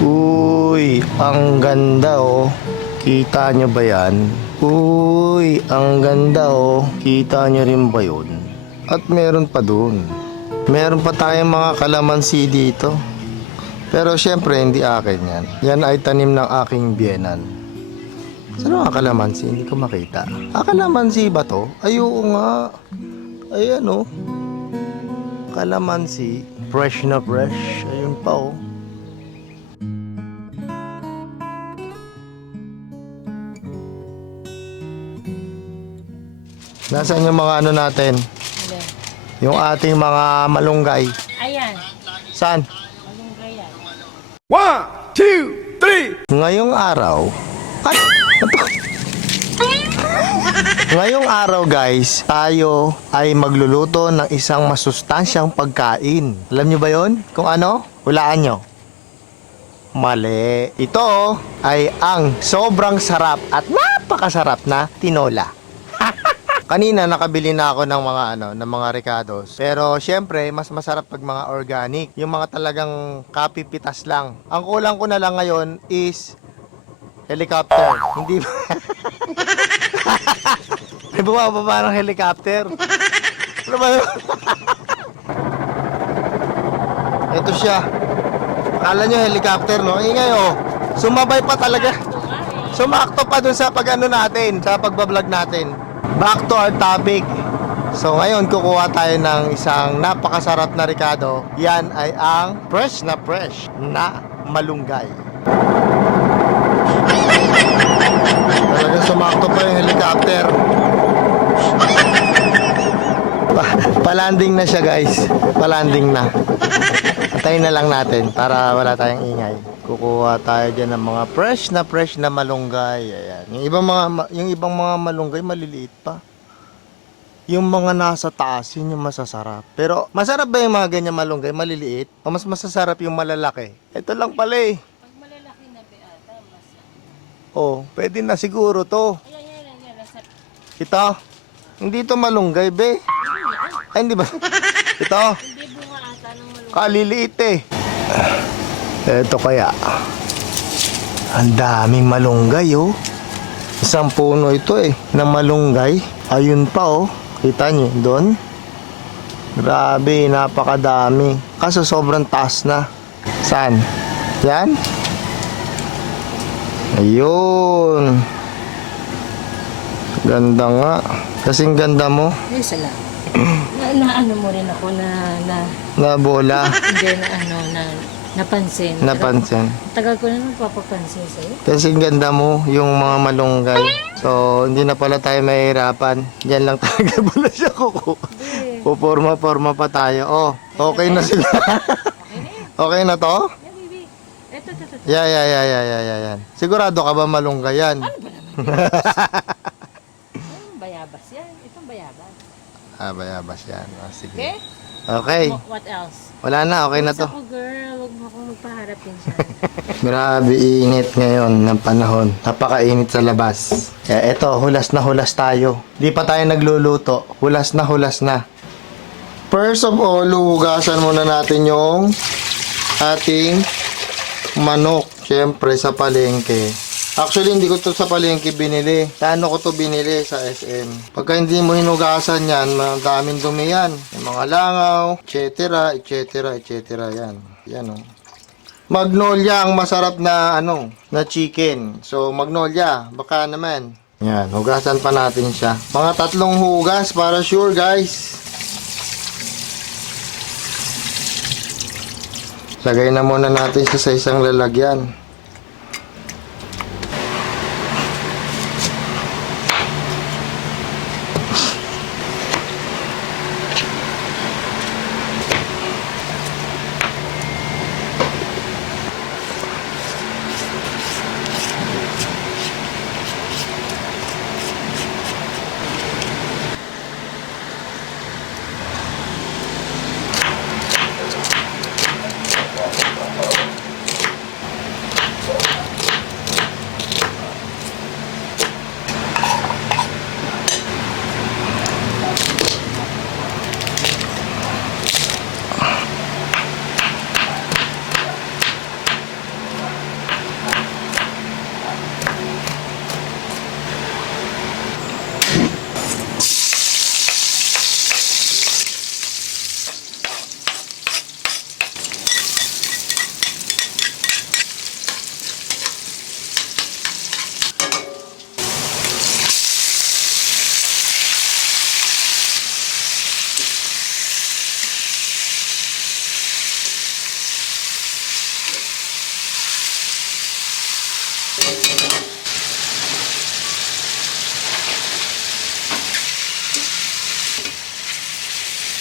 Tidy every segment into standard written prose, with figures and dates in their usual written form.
Uy, ang ganda oh. Kita nyo ba yan? Uy, ang ganda oh. Kita nyo rin ba yun? At meron pa dun. Meron pa tayong mga kalamansi dito. Pero syempre hindi akin yan. Yan ay tanim ng aking biyenan. Saan ang kalamansi? Hindi ko makita. Kalamansi ba to? Ay oo nga. Ayan oh. Kalamansi. Fresh na fresh. Ayun pa oh. Nasaan yung mga ano natin? Yung ating mga malunggay. Ayan. Saan? Malunggay yan. 1, 2, 3. Ngayong araw. Ay! Ngayong araw guys, tayo ay magluluto ng isang masustansyang pagkain. Alam nyo ba yon? Kung ano? Hulaan nyo. Mali. Ito ay ang sobrang sarap at napakasarap na tinola. Kanina nakabili na ako ng mga ng mga Ricados. Pero syempre, mas masarap pag mga organic, yung mga talagang kapipitas lang. Ang kulang ko na lang ngayon is helicopter. Hindi ba? May bumababa ng helicopter. Ano ba yun? Ito siya. Akala nyo helicopter, no? Ingay, oh. Sumabay pa talaga. Sumakto pa dun sa pag-ano natin, sa pagbablog natin. Back to our topic. So ngayon kukuha tayo ng isang napakasarap na Ricado. Yan ay ang fresh na malunggay. Talagang sumakto pa yung helicopter. Palanding na siya guys. Palanding na. Patayin na lang natin para wala tayong ingay. Kukuha tayo dyan ng mga fresh na malunggay. Ayan. Yung ibang mga malunggay maliliit pa. Yung mga nasa taas, yun yung masasarap. Pero masarap ba yung mga ganyan malunggay maliliit? O mas masasarap yung malalaki? Ito lang pala eh. Pag malalaki na beata, mas... Oh, pwede na siguro to. Ayan. Ito. Hindi to malunggay be. Ay hindi ba? Ito. Hindi bunga ata ng malunggay. Kaliliit eh. Ito kaya. Ang daming malunggay oh. Isang puno ito eh na malunggay. Ayun pa oh. Kita niyo doon? Grabe, napakadami. Kaso sobrang taas na. Saan? Yan? Ayun. Ganda nga. Kasing ganda mo. Ay, salamat. Ano mo rin ako Na bola. hindi napansin. Napansin. Tagal ko na nagpapapansin sa'yo. Kasing ganda mo yung mga malunggay. So, hindi na pala tayo mahihirapan. Diyan lang talaga pala siya kuko. Puporma-porma pa tayo. Oh, okay na sila. Okay na to? Yeah, baby. Ito. Yan. Sigurado ka ba malunggay yan? Ano ba naman? Bayabas yan. Itong bayabas. Bayabas yan. Oh, sige. Okay? Okay. What else? Wala na, okay na to. Ako, girl. Huwag mo akong magpaharapin siya. Grabe init ngayon ng panahon. Napakainit sa labas. Kaya eto, hulas na hulas tayo. Di pa tayo nagluluto. Hulas na. First of all, hugasan muna natin yung ating manok. Siyempre sa palengke. Actually, hindi ko to sa palengke binili. Paano ko to binili? Sa SM. Pagka hindi mo hinugasan yan, daming dumi yan. Yung mga langaw, etc. Yan. Yan o. Magnolia ang masarap na na chicken. So Magnolia, baka naman. Yan, hugasan pa natin siya. Mga 3 hugas para sure, guys. Lagay na muna natin siya sa isang lalagyan.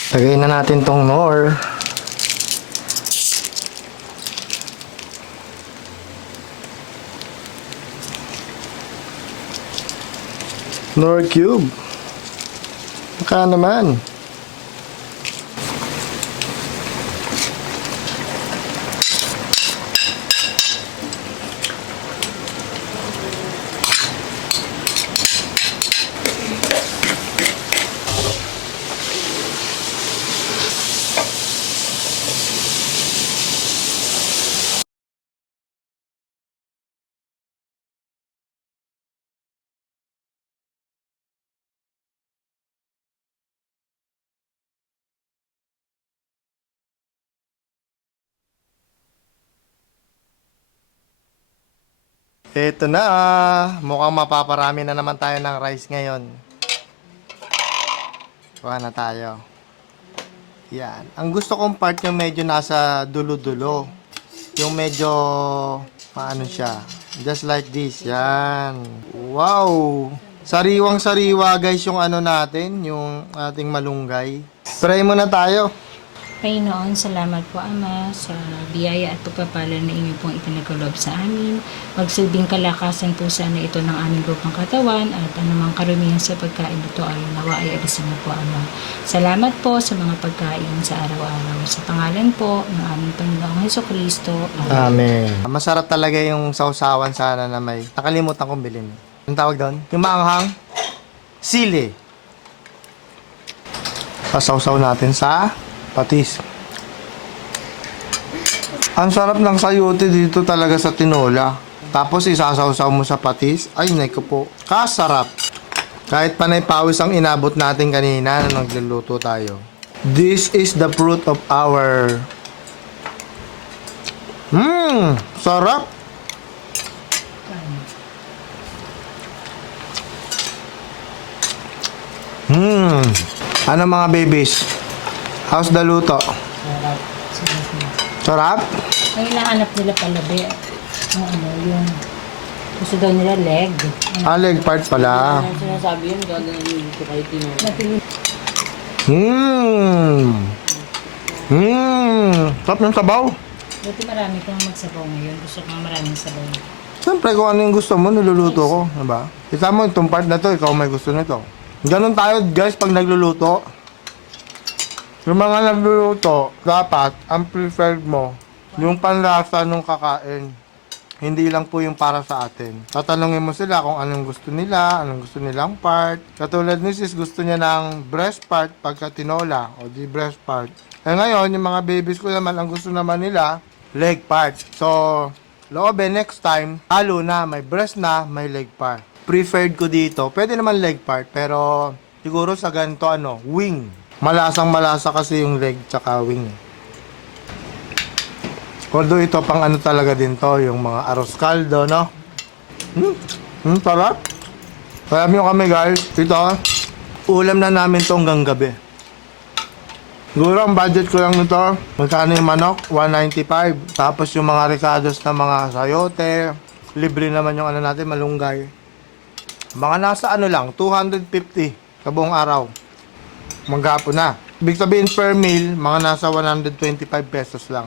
Lagay na natin tong Knorr. Knorr cube. Baka naman. Ito na. Mukhang mapaparami na naman tayo ng rice ngayon. Kuha na tayo. Yan. Ang gusto kong part yung medyo nasa dulo-dulo. Yung medyo paano siya. Just like this. Yan. Wow. Sariwang-sariwa guys yung ano natin. Yung ating malunggay. Pray muna tayo. Panginoon, salamat po Ama sa biyaya at pagpapala na inyo pong itinagkaloob sa amin. Magsilbing kalakasan po sana ito ng aming lupang katawan at anumang karumihan sa pagkain ito ay nawa ay alisin mo po Ama. Salamat po sa mga pagkain sa araw-araw. Sa pangalan po ng aming Panginoong Hesukristo. Amen. Amen. Masarap talaga yung sausawan sana na may nakalimutan kong bilhin. Ang tawag doon? Yung maanghang? Sili. Pasawsaw natin sa patis. Ang sarap ng sayote dito talaga sa tinola. Tapos isasawsaw mo sa patis. Ay, naku po. Kasarap. Kahit panay pawis ang inabot natin kanina na nagluluto tayo. This is the fruit of our... Sarap. Ano mga babies? How's the luto? Sarap. Sarap? Ang hinahanap nila palabi. Ang ano, yung gusto daw nila leg. Leg part pala. Ang sinasabi yun, gagawin ko kayo tinuro. Sarap ng sabaw. Buti marami kang magsabaw ngayon. Gusto ko maraming sabaw. Siyempre, kung ano yung gusto mo, niluluto ko. Diba? Kita mo, itong part na to, ikaw may gusto nito. Ganon tayo, guys, pag nagluluto. Yung mga nagluluto, dapat, ang preferred mo, yung panlasa nung kakain. Hindi lang po yung para sa atin. Tatanungin mo sila kung anong gusto nila, anong gusto nilang part. Katulad ni sis, gusto niya ng breast part pagka tinola, o di breast part. Eh ngayon, yung mga babies ko naman, ang gusto naman nila, leg part. So, loobe, next time, halo na, may breast na, may leg part. Preferred ko dito, pwede naman leg part, pero siguro sa ganito, wing. Malasang malasa kasi yung leg tsaka wing. Although ito pang ano talaga din to, yung mga arroz caldo, no? Sarap. Kaya nyo kami guys, ito, ulam na namin to hanggang gabi. Siguro ang budget ko lang nito, magkano yung manok? 195. Tapos yung mga ricados na mga sayote, libre naman yung ano natin, malunggay. Mga nasa lang, 250 kabuong araw. Maghapon na. Ibig sabihin per meal, mga nasa 125 pesos lang.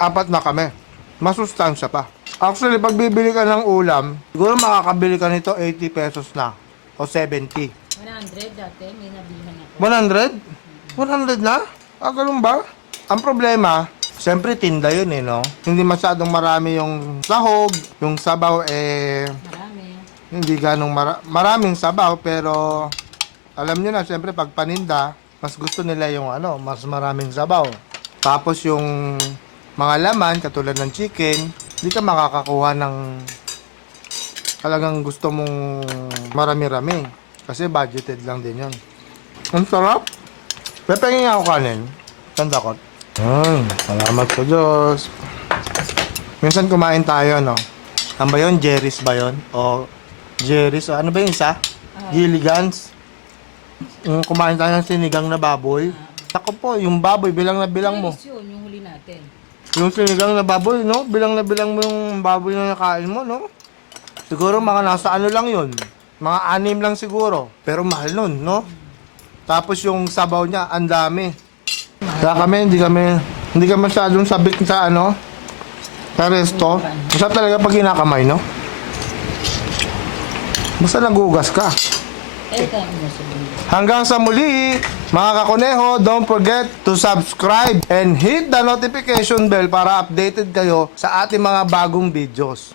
Apat na kami. Masustansya pa. Actually, pag bibili ka ng ulam, siguro makakabili ka nito 80 pesos na. O 70. 100 dati, may nabihan ako. 100? 100 na? Ganun ba? Ang problema, siyempre tinda yun no? Hindi masyadong marami yung sahog, yung sabaw Marami. hindi ganong maraming sabaw, pero alam nyo na, siyempre pag paninda, mas gusto nila yung mas maraming sabaw. Tapos yung mga laman, katulad ng chicken, hindi ka makakakuha ng talagang gusto mong marami-rami. Kasi budgeted lang din yun. Ang sarap. Pepengin nga ako kanin. Tanda ko. Salamat sa Diyos. Minsan kumain tayo, no? Ano ba yun? Jerry's ba yun? O Jerry's? O ano ba yung isa? Gilligan's? Kumain tayo ng sinigang na baboy. Ako po, yung baboy, bilang na bilang mo. Yun, yung huli natin. Yung sinigang na baboy, no? Bilang na bilang mo yung baboy na nakain mo, no? Siguro mga nasa lang yun. Mga 6 lang siguro. Pero mahal nun, no? Tapos yung sabaw niya, ang dami. Kaya kami, hindi kami masyadong sabik sa ano, sa resto. Basta talaga pag kinakamay, no? Basta nagugas ka. Hanggang sa muli, mga kakuneho, don't forget to subscribe and hit the notification bell para updated kayo sa ating mga bagong videos.